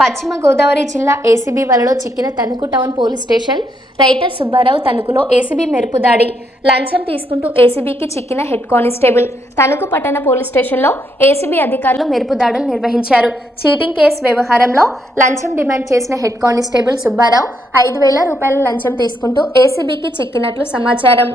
పశ్చిమ గోదావరి జిల్లా ఏసీబీ వలలో చిక్కిన Tanuku town police station writer Subbarao తణుకులో ఏసీబీ మెరుపు దాడి. లంచం తీసుకుంటూ ఏసీబీకి చిక్కిన హెడ్ కానిస్టేబుల్. తణుకు పట్టణ పోలీస్ స్టేషన్లో ఏసీబీ అధికారులు మెరుపు దాడులు నిర్వహించారు. చీటింగ్ కేసు వ్యవహారంలో లంచం డిమాండ్ చేసిన హెడ్ కానిస్టేబుల్ సుబ్బారావు 5,000 రూపాయల లంచం తీసుకుంటూ ఏసీబీకి చిక్కినట్లు సమాచారం.